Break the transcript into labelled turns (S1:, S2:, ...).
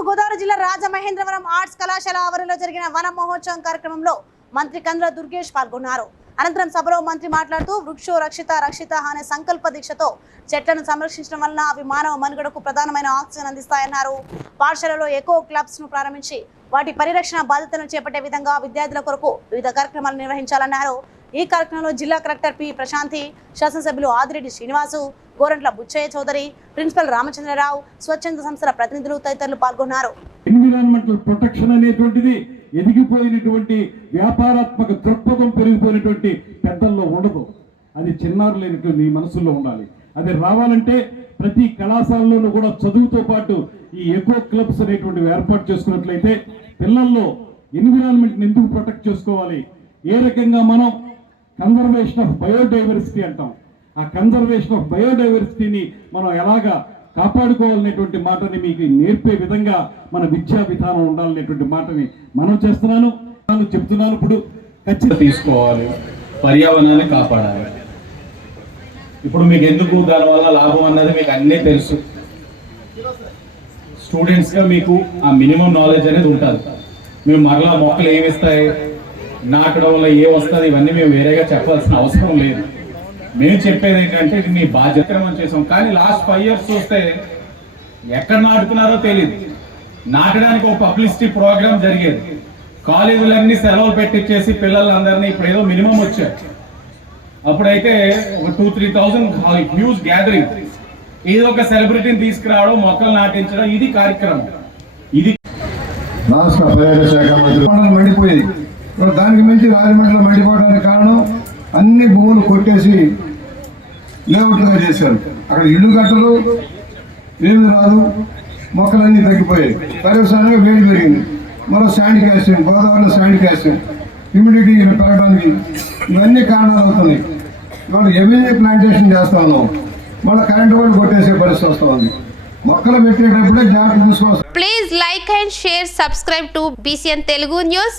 S1: తూర్పుగోదావరి జిల్లా రాజమహేంద్రవరం ఆర్ట్స్ కళాశాల ఆవరణలో జరిగిన వన మహోత్సవం కార్యక్రమంలో మంత్రి కందుల దుర్గేష్ పాల్గొన్నారు. అనంతరం సభలో మంత్రి మాట్లాడుతూ వృక్షో రక్షిత రక్షిత అనే సంకల్ప దీక్షతో చెట్లను సంరక్షించడం వలన అవి మానవ మనుగడకు ప్రధానమైన ఆక్సిజన్ అందిస్తాయన్నారు. పాఠశాలలో ఎకో క్లబ్స్ను ప్రారంభించి వాటి పరిరక్షణ బాధ్యతలను చేపట్టే విధంగా విద్యార్థుల కొరకు వివిధ కార్యక్రమాలు నిర్వహించాలన్నారు. ఈ కార్యక్రమంలో జిల్లా కలెక్టర్ పి ప్రశాంతి శాసనసభ్యులు ఆదిరెడ్డి శ్రీనివాసు గోరంట్ల బుచ్చయ్య చౌదరి ప్రిన్సిపల్ రామచంద్రరావు స్వచ్ఛంద సంస్థల ప్రతినిధులు తదితరులు పాల్గొన్నారు.
S2: ఎన్విరాన్మెంటల్ ప్రొటెక్షన్ అనేటువంటిది ఎదిగిపోయినటువంటి వ్యాపారాత్మక దృక్పథం పెరిగిపోయినటువంటి పెద్దల్లో ఉండదు. అది చిన్నారులైనటువంటి మీ మనసులో ఉండాలి. అది రావాలంటే ప్రతి కళాశాలలోనూ కూడా చదువుతో పాటు ఈ ఎకో క్లబ్స్ అనేటువంటివి ఏర్పాటు చేసుకున్నట్లయితే పిల్లల్లో ఎన్విరాన్మెంట్ని ఎందుకు ప్రొటెక్ట్ చేసుకోవాలి? ఏ రకంగా మనం కన్జర్వేషన్ ఆఫ్ బయోడైవర్సిటీ అంటాం? ఆ కన్జర్వేషన్ ఆఫ్ బయోడైవర్సిటీని మనం ఎలాగా కాపాడుకోవాలనేటువంటి మాటని మీకు నేర్పే విధంగా మన విద్యా విధానం ఉండాలనేటువంటి మాటని మనం చేస్తున్నాను. నేను చెప్తున్నాను ఇప్పుడు ఖచ్చితంగా
S3: తీసుకోవాలి. పర్యావరణాన్ని కాపాడాలి. ఇప్పుడు మీకు ఎందుకు దానివల్ల లాభం అన్నది మీకు అన్నీ తెలుసు. స్టూడెంట్స్గా మీకు ఆ మినిమం నాలెడ్జ్ అనేది ఉంటుంది. మేము మరలా మొక్కలు ఏమి ఇస్తాయి? నాటడం వల్ల ఏ వస్తుంది? ఇవన్నీ మేము వేరేగా చెప్పాల్సిన అవసరం లేదు. మేము చెప్పేది ఏంటంటే ఇది మీ బాధ్యత మనం చేసాం. కానీ లాస్ట్ ఫైవ్ ఇయర్స్ చూస్తే ఎక్కడ నాటుకున్నారో తెలియదు నాటడానికి ఒక పబ్లిసిటీ ప్రోగ్రామ్ జరిగేది. కాలేజీలన్నీ సెలవులు పెట్టించేసి పిల్లలందరినీ ఇప్పుడు ఏదో మినిమం వచ్చారు. అప్పుడైతే ఒక two three thousand huge gathering ఏదో ఒక సెలబ్రిటీని తీసుకురావడం మొక్కలు నాటించడం ఇది కార్యక్రమం. ఇది
S4: రాష్ట్ర పర్యాటక శాఖ మండిపోయేది. దానికి మించి రాజమండ్రిలో మండిపోవడానికి కారణం అన్ని భూములు కొట్టేసి లేఅవుట్లుగా చేశారు. అక్కడ ఇల్లు కట్టలు ఏమి రాదు మొక్కలన్నీ తగ్గిపోయాయి. పర్యవసానంగా వేడి పెరిగింది. మరో శాండ్ క్యాస్టింగ్ గోదావరిలో శాండ్ క్యాస్టింగ్ హ్యూమిడిటీ పెరగడానికి ఇవన్నీ కారణాలు అవుతున్నాయి. ఇవాళ ఎవెన్యూ ప్లాంటేషన్ చేస్తా ఉన్నాం. మళ్ళీ కరెంటు కూడా కొట్టేసే పరిస్థితి వస్తూ ఉంది. మొక్కలు పెట్టేటప్పుడే జాగ్రత్త తీసుకోవాలి
S5: please like and share subscribe to BCN Telugu news